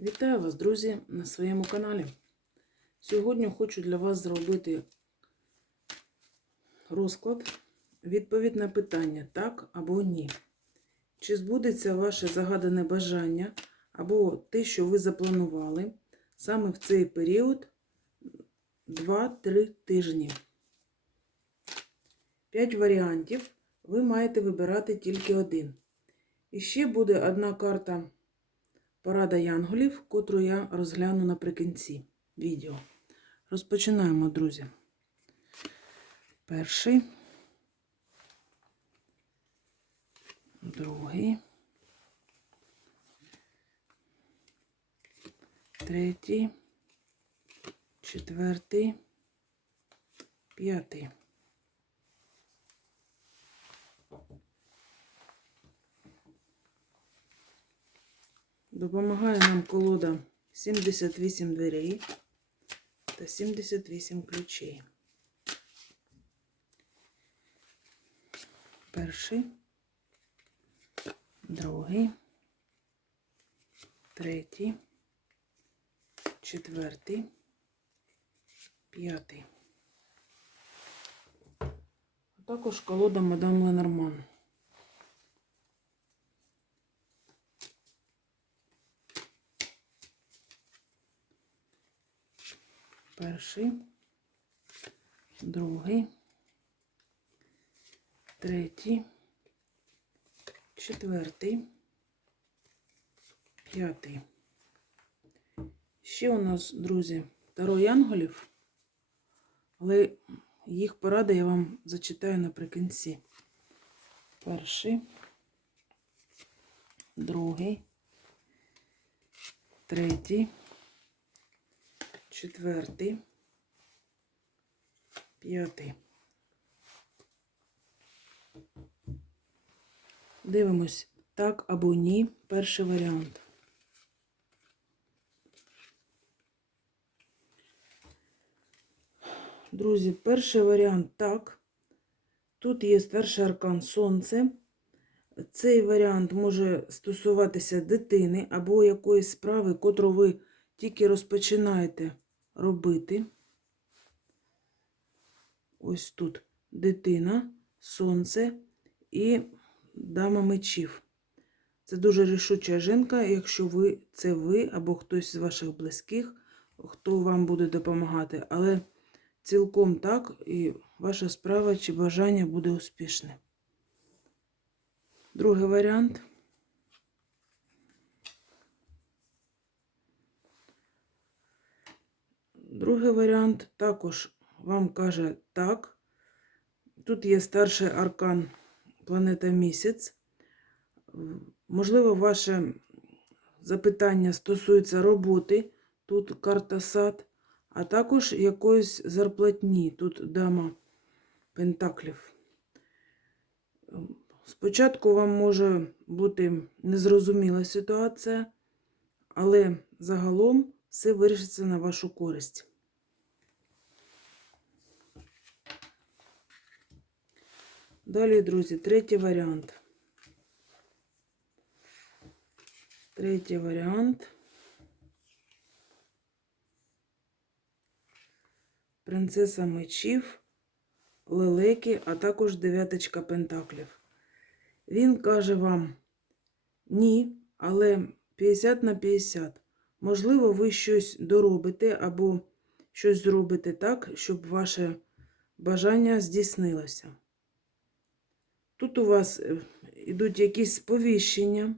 Вітаю вас, друзі, на своєму каналі. Сьогодні хочу для вас зробити розклад, відповідь на питання так або ні. Чи збудеться ваше загадане бажання або те, що ви запланували саме в цей період 2-3 тижні. П'ять варіантів. Ви маєте вибирати тільки один. І ще буде одна карта Порада янголів, котру я розгляну наприкінці відео. Розпочинаємо, друзі. Перший, другий, третій, четвертий, п'ятий. Допомагає нам колода 78 дверей та 78 ключей. Перший, другий, третій, четвертий, п'ятий. А також колода мадам Ленорман. Перший, другий, третій, четвертий, п'ятий. Ще у нас, друзі, таро янголів, але їх поради я вам зачитаю наприкінці. Перший, другий, третій четвертий, п'ятий. Дивимось так або ні. Перший варіант. Друзі, перший варіант так. Тут є старший аркан Сонце. Цей варіант може стосуватися дитини або якоїсь справи, котру ви тільки розпочинаєте робити. Ось тут дитина, сонце і дама мечів. Це дуже рішуча жінка, якщо ви це ви або хтось з ваших близьких, хто вам буде допомагати. Але цілком так, і ваша справа чи бажання буде успішне. Другий варіант. Другий варіант також вам каже так. Тут є старший аркан планета місяць. Можливо, ваше запитання стосується роботи, тут карта сад, а також якоїсь зарплатні, тут дама пентаклів. Спочатку вам може бути незрозуміла ситуація, але загалом все вирішиться на вашу користь. Далі, друзі, третій варіант. Третій варіант. Принцеса мечів, лелеки, а також дев'яточка пентаклів. Він каже вам ні, але 50 на 50. Можливо, ви щось доробите або щось зробите так, щоб ваше бажання здійснилося. Тут у вас йдуть якісь сповіщення.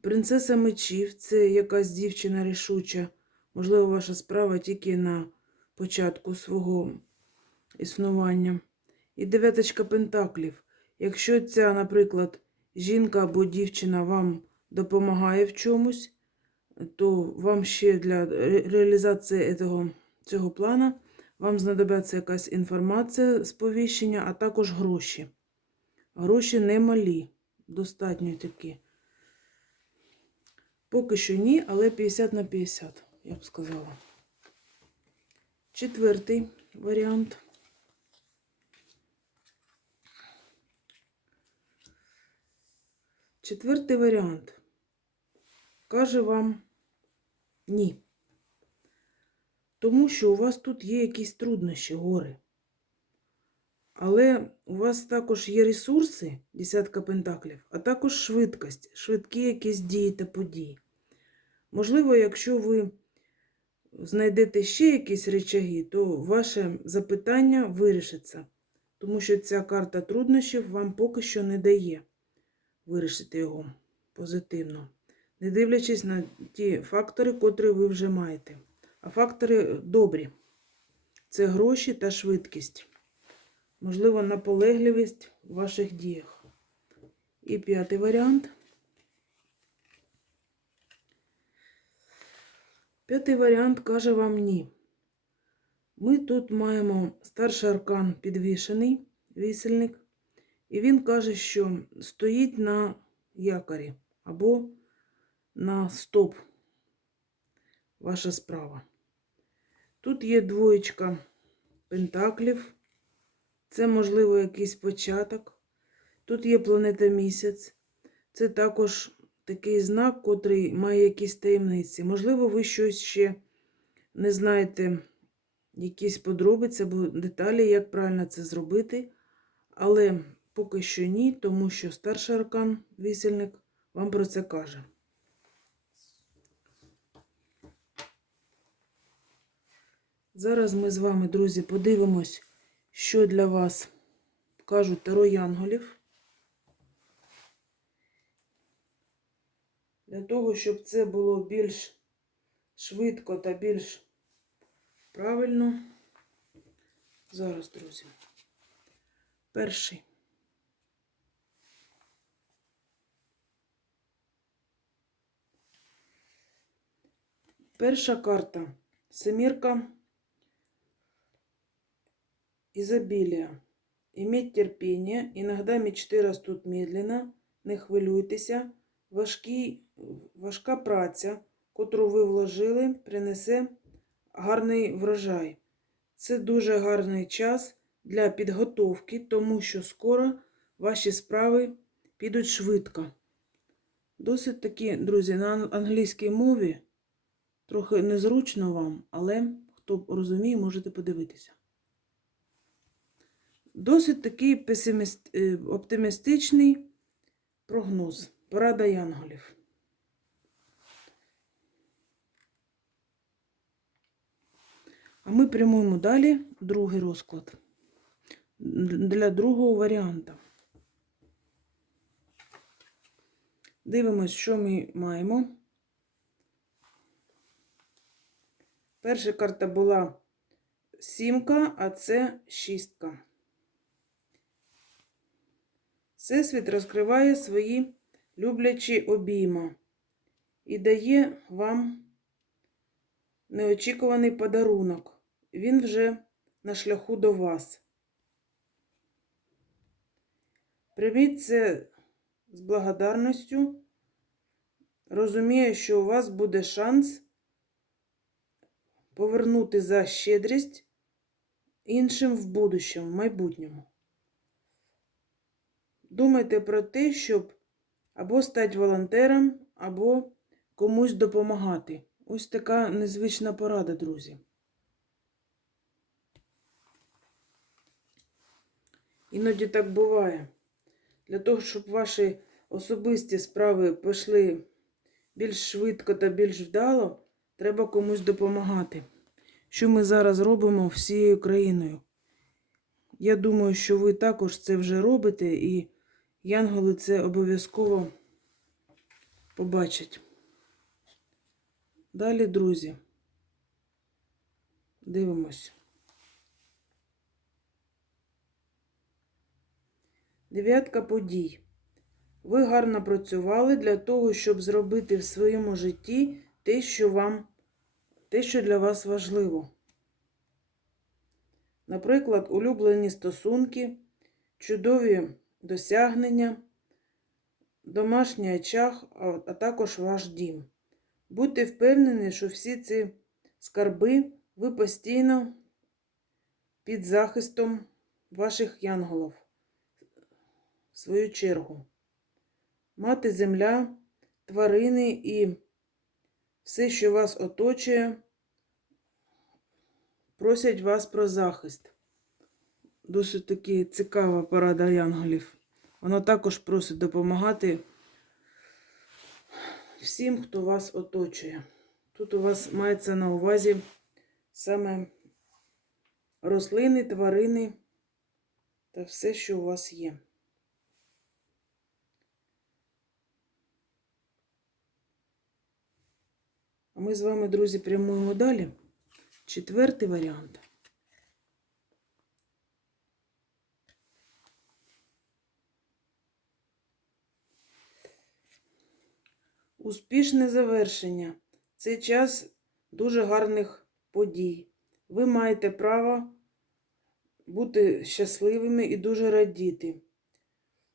Принцеса мечів це якась дівчина рішуча. Можливо, ваша справа тільки на початку свого існування. І дев'яточка пентаклів. Якщо ця, наприклад, жінка або дівчина вам допомагає в чомусь, то вам ще для реалізації цього, цього плану вам знадобиться якась інформація, сповіщення, а також гроші. Гроші немалі, достатньо такі. Поки що ні, але 50 на 50, я б сказала. Четвертий варіант. Четвертий варіант. Каже вам Ні. Тому що у вас тут є якісь труднощі, гори. Але у вас також є ресурси, десятка пентаклів, а також швидкість, швидкі якісь дії та події. Можливо, якщо ви знайдете ще якісь речаги, то ваше запитання вирішиться. Тому що ця карта труднощів вам поки що не дає вирішити його позитивно, не дивлячись на ті фактори, котрі ви вже маєте. А фактори добрі це гроші та швидкість. Можливо, наполегливість в ваших діях. І п'ятий варіант. П'ятий варіант каже вам ні. Ми тут маємо старший аркан підвішений, вісельник, і він каже, що стоїть на якорі або на стоп ваша справа. Тут є двоєчка пентаклів, це, можливо, якийсь початок. Тут є планета місяць. Це також такий знак, котрий має якісь таємниці. Можливо, ви щось ще не знаєте, якісь подробиці або деталі, як правильно це зробити. Але поки що ні, тому що старший аркан, вісельник, вам про це каже. Зараз ми з вами, друзі, подивимось, що для вас кажуть таро янголів. Для того, щоб це було більш швидко та більш правильно. Зараз, друзі. Перший. Перша карта. Семірка изобилия. Иметь терпение. Иногда мечты растут медленно. Не хвилюйтеся. Важкий, важка праця, котру ви вложили, принесе гарний врожай. Це дуже гарний час для підготовки, тому що скоро ваші справи підуть швидко. Досить таки, друзі, на англійській мові трохи незручно вам, але хто розуміє, можете подивитися. Досить такий песиміст... е, оптимістичний прогноз. Порада янголів. А ми прямуємо далі другий розклад для другого варіанта. Дивимось, що ми маємо. Перша карта була сімка, а це шістка. Всесвіт розкриває свої люблячі обійма і дає вам неочікуваний подарунок. Він вже на шляху до вас. Прийміть це з благодарністю. Розумію, що у вас буде шанс повернути за щедрість іншим в будущому, в майбутньому. Думайте про те, щоб або стати волонтером, або комусь допомагати. Ось така незвична порада, друзі. Іноді так буває. Для того, щоб ваші особисті справи пішли більш швидко та більш вдало, треба комусь допомагати. Що ми зараз робимо всією країною. Я думаю, що ви також це вже робите, і янголи це обов'язково побачать. Далі, друзі, дивимось. Дев'ятка подій. Ви гарно працювали для того, щоб зробити в своєму житті те, що вам, те, що для вас важливо. Наприклад, улюблені стосунки, чудові досягнення, домашній очаг, а також ваш дім. Будьте впевнені, що всі ці скарби ви постійно під захистом ваших янголів. В свою чергу. Мати земля, тварини і все, що вас оточує, просять вас про захист. Досить таки цікава порада янголів. Воно також просить допомагати всім, хто вас оточує. Тут у вас мається на увазі саме рослини, тварини та все, що у вас є. А ми з вами, друзі, прямуємо далі. Четвертий варіант. Успішне завершення. Це час дуже гарних подій. Ви маєте право бути щасливими і дуже радіти.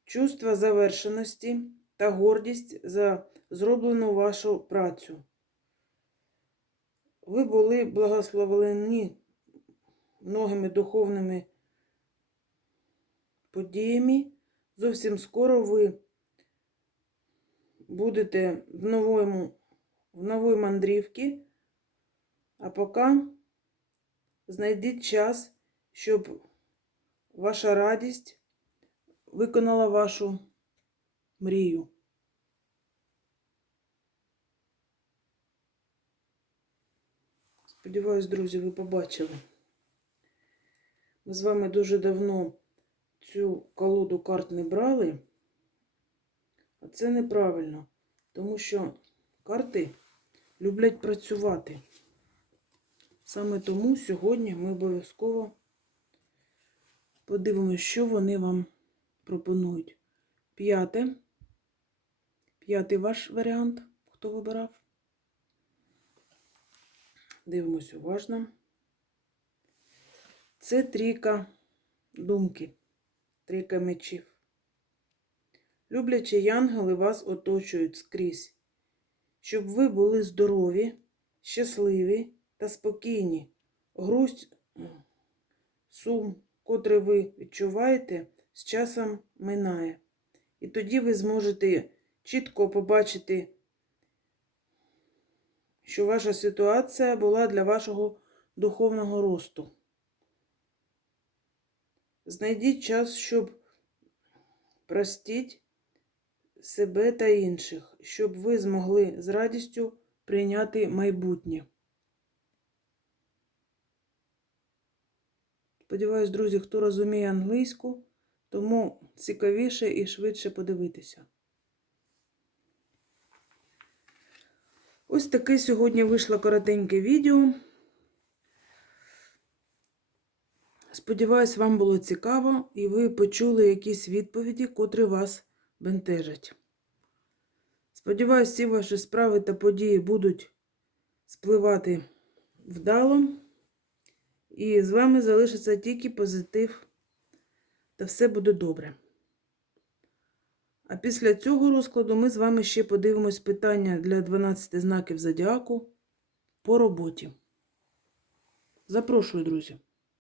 Чувство завершеності та гордість за зроблену вашу працю. Ви були благословені многими духовними подіями. Зовсім скоро ви будете в новому, в новій мандрівці, а поки знайдіть час, щоб ваша радість виконала вашу мрію. Сподіваюсь, друзі, ви побачили. Ми з вами дуже давно цю колоду карт не брали. А це неправильно, тому що карти люблять працювати. Саме тому сьогодні ми обов'язково подивимося, що вони вам пропонують. П'яте. П'ятий ваш варіант, хто вибирав. Дивимось уважно. Це трійка думки, трійка мечів. Люблячі янголи вас оточують скрізь, щоб ви були здорові, щасливі та спокійні. Грусть, сум, котрий ви відчуваєте, з часом минає. І тоді ви зможете чітко побачити, що ваша ситуація була для вашого духовного росту. Знайдіть час, щоб простіть себе та інших, щоб ви змогли з радістю прийняти майбутнє. Сподіваюсь, друзі, хто розуміє англійську, тому цікавіше і швидше подивитися. Ось таке сьогодні вийшло коротеньке відео. Сподіваюсь, вам було цікаво і ви почули якісь відповіді, котрі вас бентежать. Сподіваюсь, всі ваші справи та події будуть спливати вдало. І з вами залишиться тільки позитив, та все буде добре. А після цього розкладу ми з вами ще подивимось питання для 12 знаків зодіаку по роботі. Запрошую, друзі!